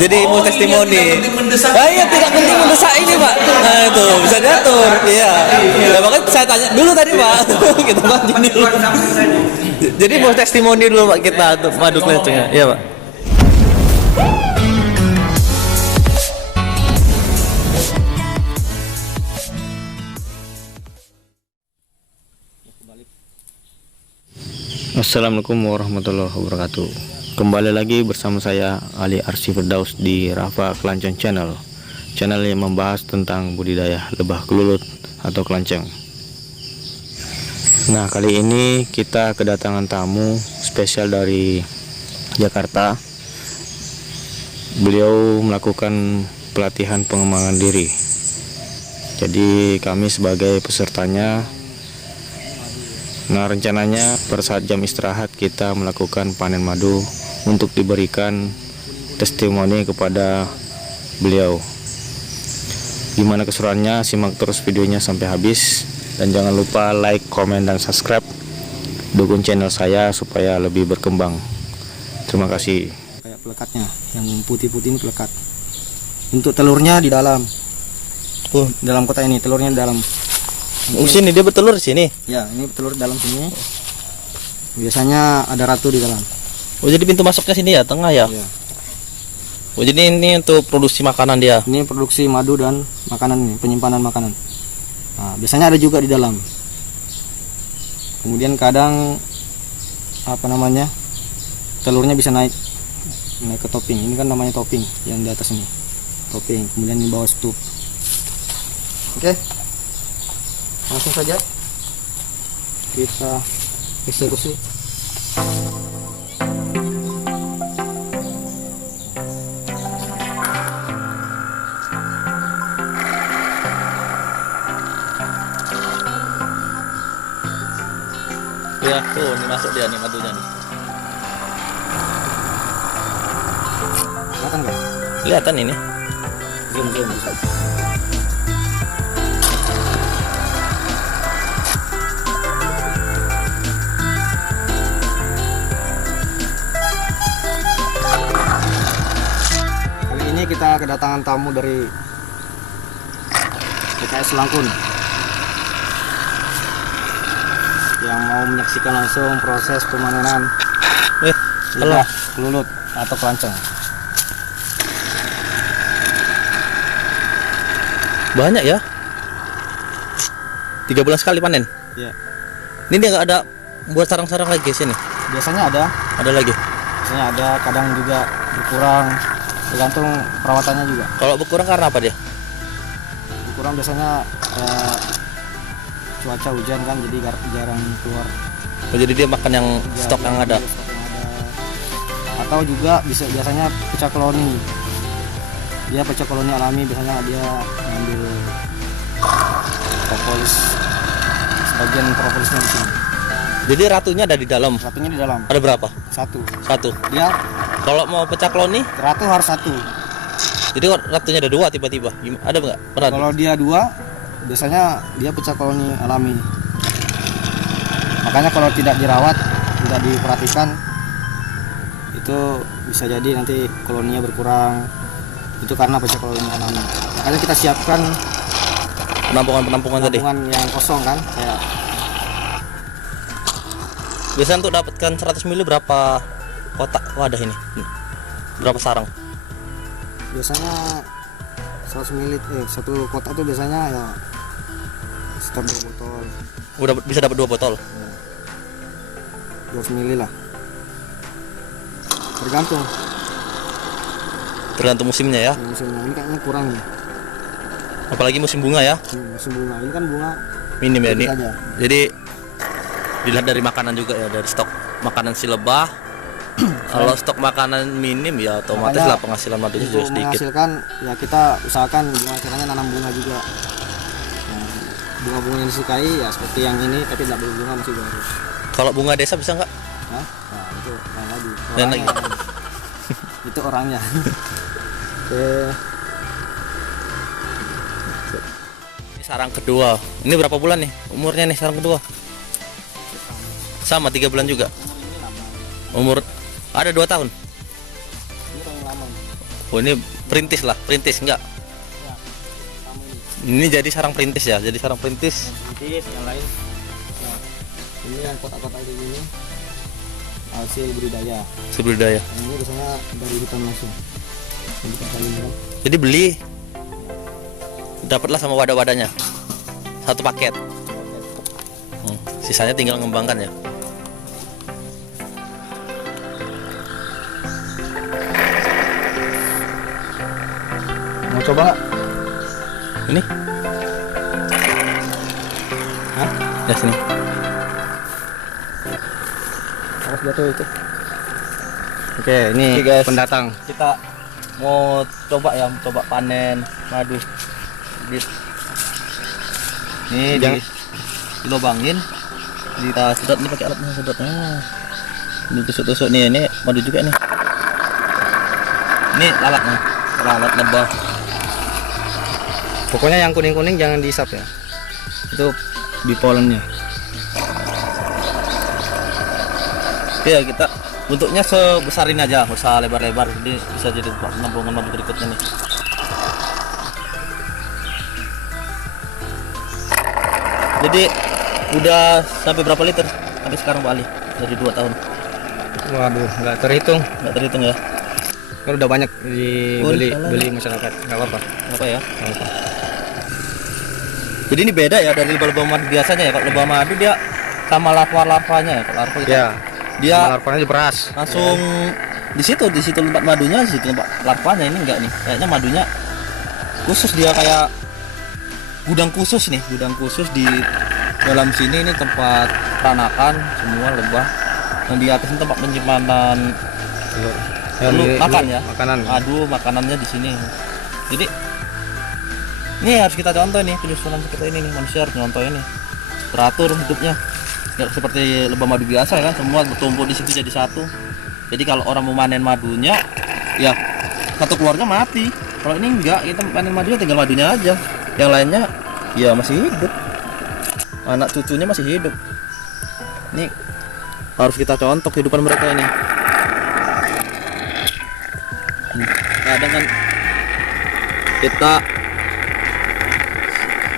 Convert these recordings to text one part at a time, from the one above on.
Jadi mau testimoni. Iya, tidak penting mendesak ini, Pak. Nah, itu bisa diatur. Iya. Ya, makanya saya tanya dulu tadi, Pak. Kita bantu dulu. Jadi mau testimoni dulu, Pak, kita untuk madu kelencengnya. Iya, Pak. Assalamualaikum warahmatullahi wabarakatuh. Kembali lagi bersama saya Ali Arsy Firdaus di Rafa Kelanceng Channel. Channel yang membahas tentang budidaya lebah kelulut atau kelanceng. Nah, kali ini kita kedatangan tamu spesial dari Jakarta. Beliau melakukan pelatihan pengembangan diri. Jadi kami sebagai pesertanya. Nah, rencananya pada saat jam istirahat kita melakukan panen madu untuk diberikan testimoni kepada beliau. Gimana keseruannya? Simak terus videonya sampai habis. Dan jangan lupa like, komen, dan subscribe. Dukung channel saya supaya lebih berkembang. Terima kasih. Kayak pelekatnya, yang putih-putih ini pelekat. Untuk telurnya di dalam. Dalam kotak ini, telurnya di dalam. Oh, sini dia bertelur di sini. Ya, ini telur dalam sini. Biasanya ada ratu di dalam. Oh, jadi pintu masuknya sini ya, tengah ya? Ya. Oh, jadi ini untuk produksi makanan dia. Ini produksi madu dan makanan ini, penyimpanan makanan. Nah, biasanya ada juga di dalam. Kemudian kadang telurnya bisa naik ke topping. Ini kan namanya topping yang di atas ini. Topping, kemudian di bawah stup. Oke. Langsung saja kita eksekusi. Ya, tuh, ini masuk dia nih madunya nih. Kelihatan nggak? Kelihatan ini. Zoom. Kali ini kita kedatangan tamu dari PKS Langkun yang mau menyaksikan langsung proses pemanenan lebah kelulut atau kelanceng. Banyak ya. 3 bulan sekali panen. Ya. Ini dia nggak ada buat sarang-sarang lagi sini. Biasanya ada Ada lagi. kadang juga berkurang, tergantung perawatannya juga. Kalau berkurang karena apa dia? Berkurang biasanya cuaca hujan kan, jadi jarang keluar. Oh, jadi dia makan yang stok yang ada. Atau juga biasanya pecah koloni. Dia pecah koloni alami, biasanya dia ngambil propolis, sebagian propolisnya di sini. Jadi ratunya ada di dalam. Ratunya di dalam. Ada berapa? Satu. Dia Kalau mau pecah kloni, ratu harus satu. jadi ratunya ada 2 tiba-tiba. Ada nggak? Pernah? Kalau dia 2, biasanya dia pecah koloni alami. Makanya kalau tidak dirawat, tidak diperhatikan, itu bisa jadi nanti koloninya berkurang. Itu karena pecah koloni alami. Makanya kita siapkan Penampungan tadi. penampungan yang kosong kan, kayak Biasanya untuk dapatkan 100 ml berapa kotak wadah ini? Berapa sarang? biasanya 100 ml satu kotak itu biasanya ya sekitar 2 botol. Bisa dapat 2 botol. 200 ml lah. Tergantung Musimnya ya. musimnya. Ini kayaknya kurang nih. Apalagi musim bunga ya. Musim bunga ini kan bunga Minim ya ini. saja. Jadi dilihat dari makanan juga ya, dari stok makanan si lebah. Kalau stok makanan minim ya otomatis Makanya, lah penghasilan madunya juga untuk sedikit. menghasilkan ya kita usahakan gimana caranya nanam bunga juga. Nah, bunga-bunga yang disukai ya seperti yang ini, tapi tidak berbunga masih baru. Kalau bunga desa bisa nggak? Nah, itu lain lagi. Lain lagi. Itu orangnya. Oke. Ini sarang kedua. Ini berapa bulan nih umurnya nih sarang kedua? Sama 3 bulan juga. Umur ada 2 tahun. Ini paling lama. Oh ini perintis lah, perintis enggak? Ini jadi sarang perintis ya, jadi sarang perintis. Yang lain. Nah, ini yang kotak-kotak kayak gini hasil budidaya. Sebudidaya. Yang ini biasanya dari hutan langsung. Yang kita kali ini. Jadi beli, dapatlah sama wadah-wadahnya, satu paket. Sisanya tinggal mengembangkan ya. Mau coba nggak? Ini? Hah? Ya sini. Awas jatuh itu. Oke, ini Oke, guys. pendatang. Kita mau coba ya, coba panen madu. Ini dilobangin, kita sedot ini pakai alatnya sedotnya. Ini tusuk-tusuk nih, ini madu juga nih. Ini lalatnya, lalat lebah. Pokoknya yang kuning-kuning jangan dihisap ya. Itu bipolennya. Oke ya, kita bentuknya sebesar ini aja, nggak usah lebar-lebar. Jadi bisa jadi penampungan madu berikutnya nih. Jadi udah sampai berapa liter sampai sekarang Pak Ali? Dari 2 tahun. Waduh, nggak terhitung. Nggak terhitung ya. Kan udah banyak dibeli salah. beli masyarakat. Nggak apa-apa. Apa ya? Nggak apa-apa. Jadi ini beda ya dari lebah madu biasanya ya. Kalau lebah madu dia sama larva-larvanya ya. Kalau larva itu Ya. dia Larvanya diperas. langsung di situ tempat madunya, di situ tempat larvanya. Ini enggak nih. Kayaknya madunya khusus, dia kayak gudang khusus nih, gudang khusus di dalam sini. Ini tempat peranakan semua lebah. Yang di atas ini tempat penyimpanan makan ya. Makanan. Madu makanannya di sini. Jadi ini harus kita contoh nih, penyusunan seperti ini nih, manusia harus contoh ini, teratur hidupnya. Nggak seperti lebah madu biasa ya kan, semua bertumpuk di situ jadi satu. Jadi kalau orang mau panen madunya, ya satu keluarga mati. Kalau ini enggak, kita panen madunya tinggal madunya aja. Yang lainnya ya masih hidup, anak cucunya masih hidup. Ini harus kita contoh kehidupan mereka ini. Kadang kan kita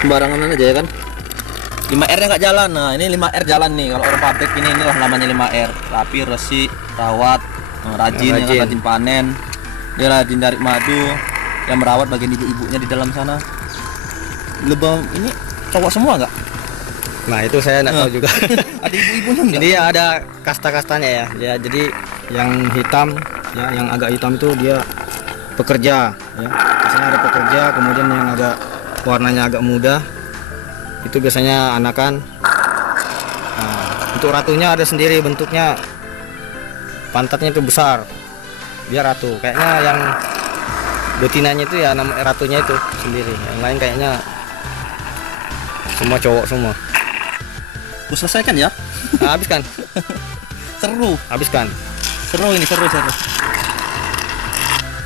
sembarangan aja ya kan. 5R nya nggak jalan. Nah ini 5R jalan nih. Kalau orang pabrik ini, inilah namanya 5R. Rapi, resik, rawat, rajin, ya kan? Rajin panen. Dia rajin dari madu, yang merawat bagian ibu-ibunya di dalam sana. Lebah ini cowok semua nggak? Nah, itu saya nggak tahu juga. Ada ibu-ibunya nggak? Jadi ada kasta-kastanya ya. Ya, jadi yang hitam ya, yang agak hitam itu dia pekerja ya. Biasanya ada pekerja, kemudian yang agak warnanya agak muda itu biasanya anakan. Nah, untuk ratunya ada sendiri, bentuknya pantatnya itu besar, dia ratu. Kayaknya yang betinanya itu ya nama ratunya itu sendiri, yang lain kayaknya semua cowok semua. Aku selesaikan ya. Nah, habiskan, habiskan. Seru ini, seru.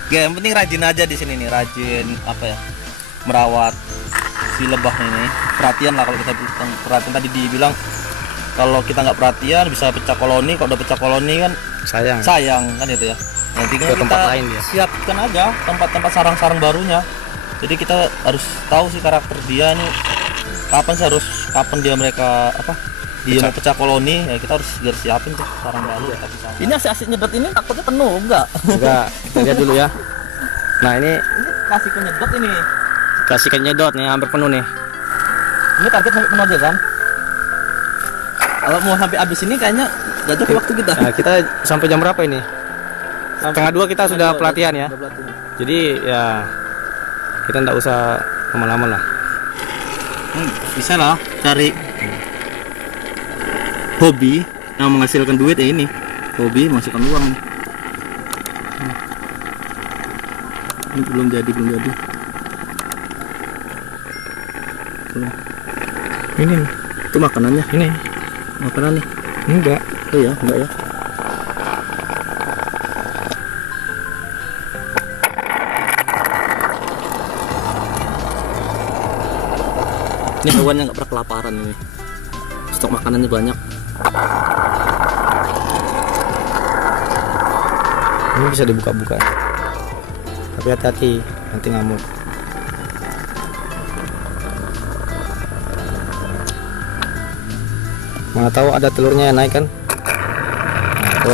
Ya, yang penting rajin aja di sini nih, rajin apa ya, merawat si lebah ini. Perhatian lah, kalau kita perhatian tadi dibilang kalau kita nggak perhatian bisa pecah koloni. Kalau udah pecah koloni kan sayang kan itu ya. Nanti kan ke tempat kita lain dia. siapkan aja tempat-tempat sarang-sarang barunya. Jadi kita harus tahu sih karakter dia nih, kapan dia mereka dia mau pecah koloni ya, kita harus siapin tuh sarang baru. Ini asik-asik nyedot ini takutnya penuh enggak? Enggak, kita lihat dulu ya. Nah, ini Kasih penyedot ini. kasihkan nyedot nih, hampir penuh nih. Ini target sampai penuh aja kan? Kalau mau sampai habis ini kayaknya gak cukup waktu kita. Nah, kita sampai jam berapa ini? Setengah 2 kita sudah pelatihan ya. Jadi ya kita nggak usah lama-lama lah. Bisa lah cari hobi yang menghasilkan duit ya ini. Hobi menghasilkan uang. Ini belum jadi. Ini Itu makanannya. ini Makanan nih. enggak. Oh ya, enggak ya. Ini hewan yang nggak pernah kelaparan ini. Stok makanannya banyak. Ini bisa dibuka-buka. Tapi hati-hati, nanti ngamuk. Mana tahu ada telurnya yang naik kan? Nah, itu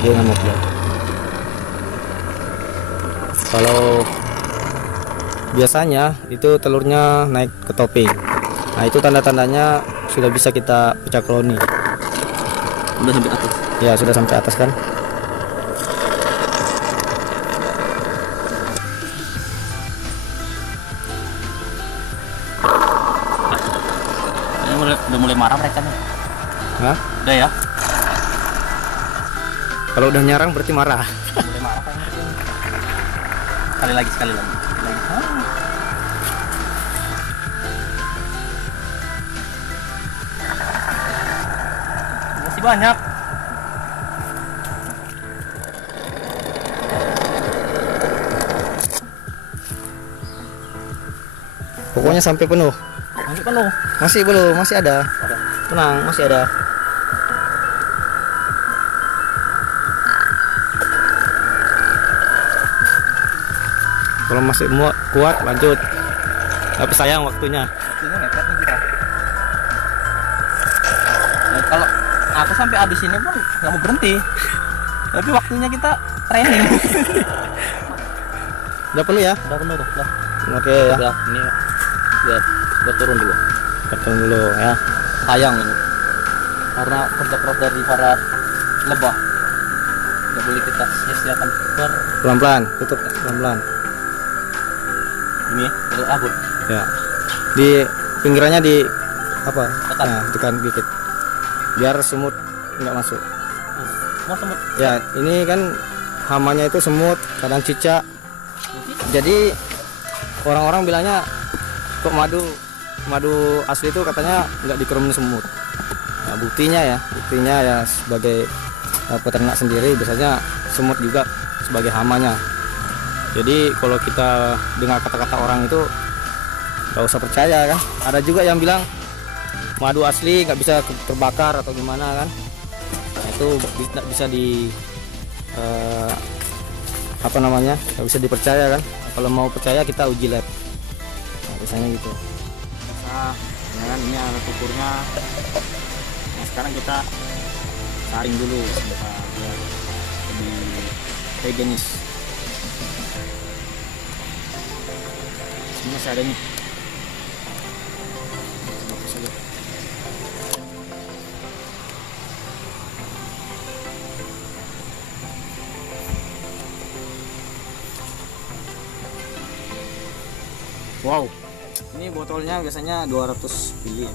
dia ngamuk ya. Kalau biasanya itu telurnya naik ke topeng. Nah, itu tanda-tandanya sudah bisa kita pecah koloni. Udah sampai atas. Ya, sudah sampai atas kan? Udah mulai marah mereka nih. Hah? Udah ya. Kalau udah nyarang berarti marah. Mulai marah kan. Sekali lagi. Masih banyak. Pokoknya sampai penuh. Masih penuh. Masih belum, masih ada. Tenang, masih ada. Kalau masih kuat lanjut. Tapi sayang waktunya. Waktunya mepet nih kita. Nah, kalau aku sampai habis ini pun nggak mau berhenti. Tapi waktunya kita training. Udah penuh ya? Udah penuh tuh. Udah. Oke ya. Udah. Ini buat turun dulu. Potong dulu ya. Sayang ini. Karena kerja keras dari para lebah. Nggak boleh kita sia-siakan. Pelan-pelan, tutup pelan-pelan. Ini untuk abur. Ya. Di pinggirannya di apa? Tekan. Nah, tekan dikit. Biar semut nggak masuk. Mau semut. Ya, ini kan hamanya itu semut, kadang cicak. Jadi orang-orang bilangnya kok madu asli itu katanya nggak dikerumun semut. Nah, buktinya ya sebagai peternak sendiri biasanya semut juga sebagai hamanya. Jadi kalau kita dengar kata-kata orang itu nggak usah percaya kan. Ada juga yang bilang madu asli nggak bisa terbakar atau gimana kan. Nah, itu nggak bisa nggak bisa dipercaya kan. Kalau mau percaya kita uji lab. Nah, biasanya gitu. Nah, ini alat ukurnya. Nah, sekarang kita saring dulu sebentar biar lebih higienis. Ini masih ada nih. Coba saja. Wow, ini botolnya biasanya 200 ml ya.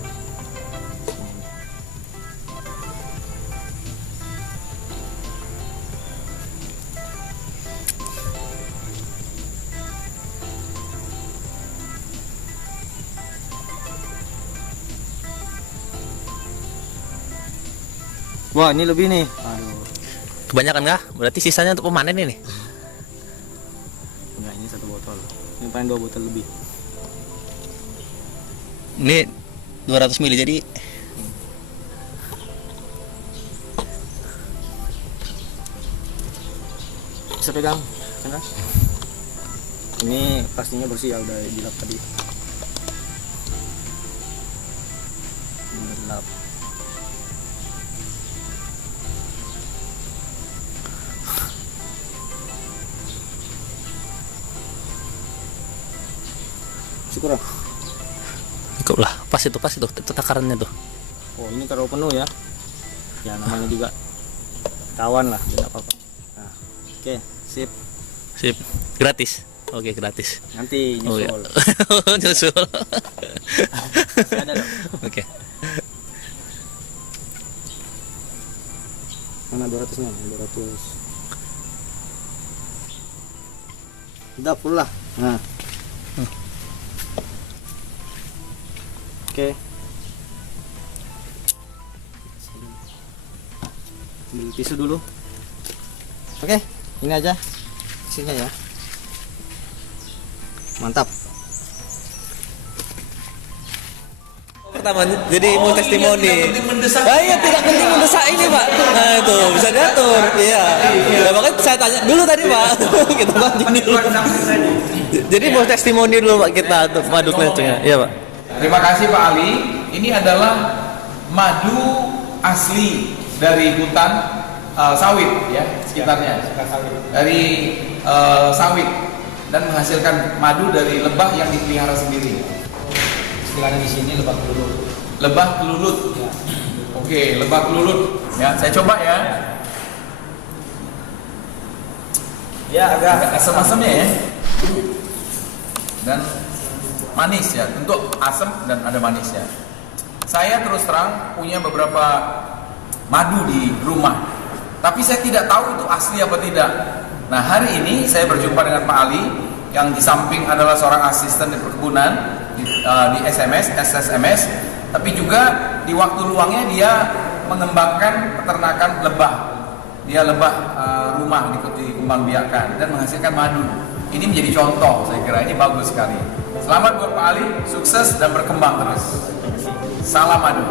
Wah, ini lebih nih. Aduh. Kebanyakan nggak? Berarti sisanya untuk pemanen ini. Enggak, ini 1 botol. Ini paling 2 botol lebih. Ini 200 ml jadi bisa pegang, kan? Ini pastinya bersih ya, udah dilap tadi. Dilap. Syukur. cukup lah, pas itu takarannya tuh. Oh, ini terlalu penuh ya. Ya namanya juga kawan lah, tidak apa-apa. Nah, oke, sip. Gratis. Oke, gratis. Nanti Oh, nyusul. ya. Nyusul. Masih ada loh. Oke. Mana 200-nya? 200. Udah full lah. Nah. Oke. Ambil tisu dulu. Oke, ini aja isinya ya. Mantap. Pertama, jadi mau testimoni. Iya, tidak penting mendesak ini, Pak. Nah, itu bisa diatur. Iya. Ya, makanya saya tanya dulu tadi, Pak. Kita lanjutin dulu. Jadi mau testimoni dulu, Pak, kita untuk madu klencengnya. Iya, Pak. Terima kasih Pak Ali. Ini adalah madu asli dari hutan sawit ya sekitarnya. Dari sawit dan menghasilkan madu dari lebah yang dipelihara sendiri. Istilahnya di sini lebah kelulut. Lebah kelulut. Ya. Oke, lebah kelulut. Ya, saya coba ya. Ya, Agak asam-asamnya ya. Dan manis ya, tentu asam dan ada manisnya. Saya terus terang punya beberapa madu di rumah, tapi saya tidak tahu itu asli apa tidak. Nah, hari ini saya berjumpa dengan Pak Ali yang di samping adalah seorang asisten di perkebunan di SSMS, tapi juga di waktu luangnya dia mengembangkan peternakan lebah. Dia lebah rumah dikembangbiakan dan menghasilkan madu. Ini menjadi contoh, saya kira ini bagus sekali. Selamat buat Pak Ali, sukses dan berkembang terus. Salam madu.